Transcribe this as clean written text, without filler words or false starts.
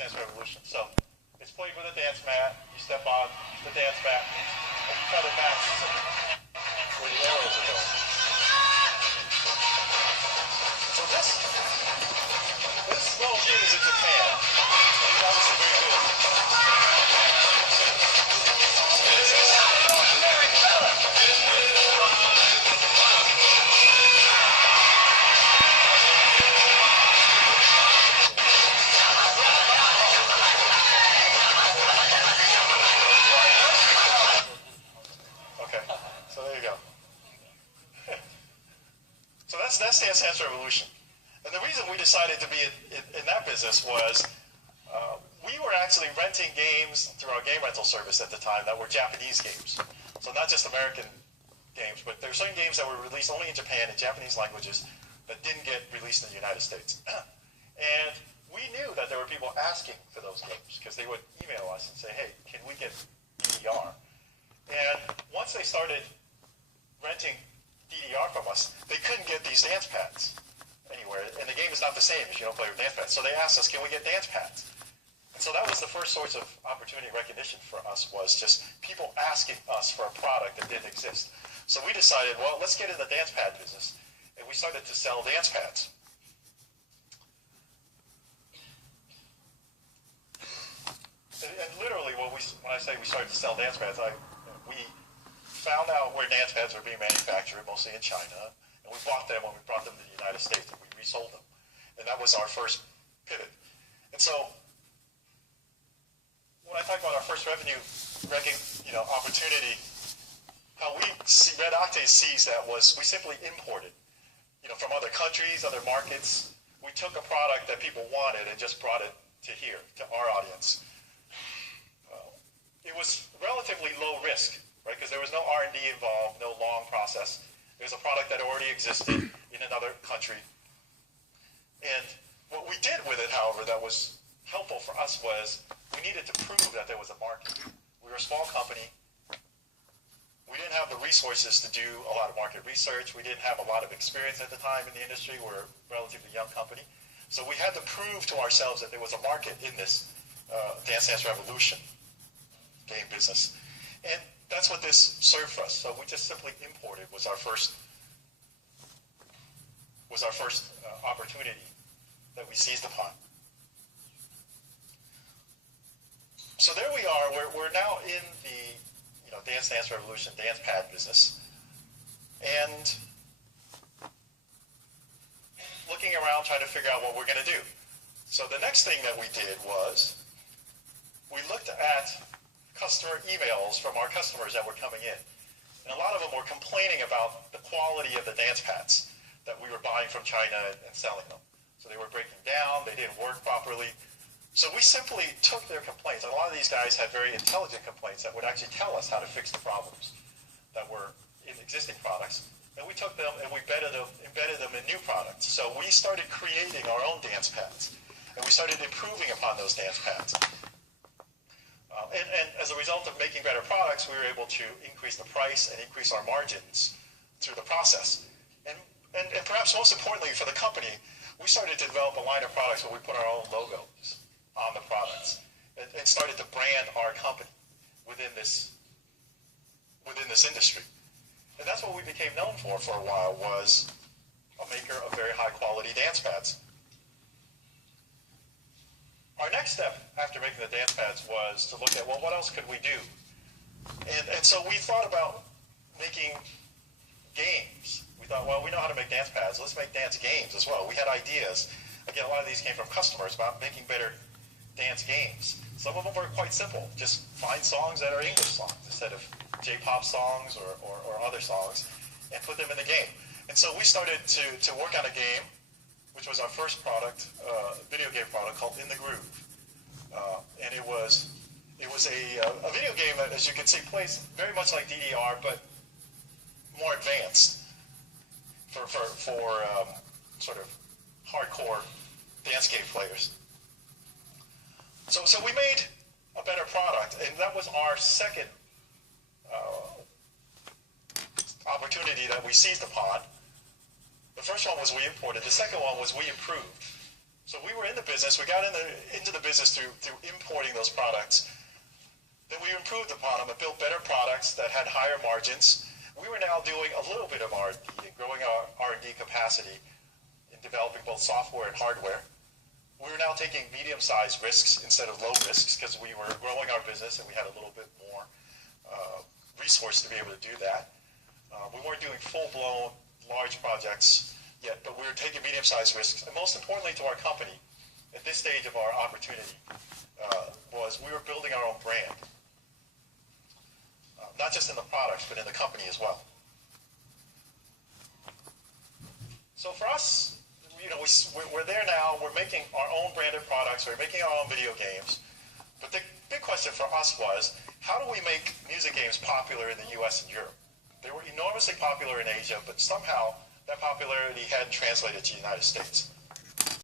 Dance Revolution. So it's played with a dance mat. You step on the dance mat, and you try to match where the arrows are going. So this little kid is in Japan. He's obviously very good. Okay, so there you go. So that's Dance Dance Revolution. And the reason we decided to be in that business was we were actually renting games through our game rental service at the time that were Japanese games. So not just American games, but there were certain games that were released only in Japan in Japanese languages that didn't get released in the United States. And we knew that there were people asking for those games because they would email us and say, hey, can we get DDR? And once they started renting DDR from us, they couldn't get these dance pads anywhere. And the game is not the same if you don't play with dance pads. So they asked us, can we get dance pads? And so that was the first source of opportunity recognition for us, was just people asking us for a product that didn't exist. So we decided, well, let's get in the dance pad business. And we started to sell dance pads. And literally, when I say we started to sell dance pads, we found out where dance pads were being manufactured, mostly in China, and we bought them when we brought them to the United States, and we resold them. And that was our first pivot. And so when I talk about our first revenue opportunity, how Red Octane sees that was we simply imported, from other countries, other markets. We took a product that people wanted and just brought it to here, to our audience. It was relatively low risk, right? Because there was no R&D involved, no long process. It was a product that already existed in another country. And what we did with it, however, that was helpful for us was we needed to prove that there was a market. We were a small company. We didn't have the resources to do a lot of market research. We didn't have a lot of experience at the time in the industry. We're a relatively young company. So we had to prove to ourselves that there was a market in this Dance Dance Revolution game business. And that's what this served for us. So we just simply imported was our first opportunity that we seized upon. So there we are. We're now in the Dance Dance Revolution dance pad business, and looking around trying to figure out what we're going to do. So the next thing that we did was we looked at customer emails from our customers that were coming in. And a lot of them were complaining about the quality of the dance pads that we were buying from China and selling them. So they were breaking down, they didn't work properly. So we simply took their complaints, and a lot of these guys had very intelligent complaints that would actually tell us how to fix the problems that were in existing products. And we took them and we embedded them in new products. So we started creating our own dance pads, and we started improving upon those dance pads. And as a result of making better products, we were able to increase the price and increase our margins through the process. And perhaps most importantly for the company, we started to develop a line of products where we put our own logos on the products and started to brand our company within this industry. And that's what we became known for a while, was a maker of very high quality dance pads. Our next step after making the dance pads was to look at, well, what else could we do? And so we thought about making games. We thought, well, we know how to make dance pads. Let's make dance games as well. We had ideas. Again, a lot of these came from customers about making better dance games. Some of them were quite simple. Just find songs that are English songs instead of J-pop songs or other songs and put them in the game. And so we started to work on a game, which was our first product, video game product called In the Groove. And it was a video game that, as you can see, plays very much like DDR, but more advanced for sort of hardcore dance game players. So we made a better product, and that was our second opportunity that we seized upon. The first one was we imported. The second one was we improved. So we were in the business. We got into the business through importing those products. Then we improved upon them and built better products that had higher margins. We were now doing a little bit of R&D and growing our R&D capacity in developing both software and hardware. We were now taking medium-sized risks instead of low risks because we were growing our business and we had a little bit more resource to be able to do that. We weren't doing full-blown large projects yet, but we were taking medium-sized risks. And most importantly to our company, at this stage of our opportunity, was we were building our own brand. Not just in the products, but in the company as well. So for us, we're there now. We're making our own branded products. We're making our own video games. But the big question for us was, how do we make music games popular in the US and Europe? They were enormously popular in Asia, but somehow that popularity hadn't translated to the United States.